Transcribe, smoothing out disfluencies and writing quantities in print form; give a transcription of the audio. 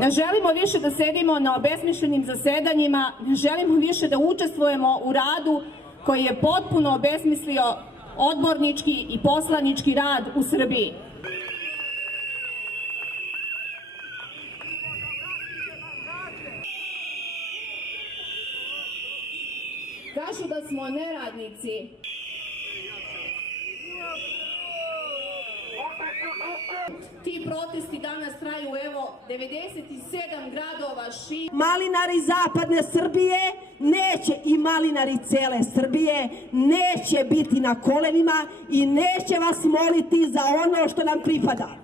Ne želimo više da sedimo na obesmišljenim zasedanjima, ne želimo više da učestvujemo u radu koji je potpuno obesmislio odbornički i poslanički rad u Srbiji. Kažu da smo neradnici. Ti protesti danas traju, evo, 97 gradova širom. Malinari zapadne Srbije neće i malinari cele Srbije neće biti na kolenima i neće vas moliti za ono što nam pripada.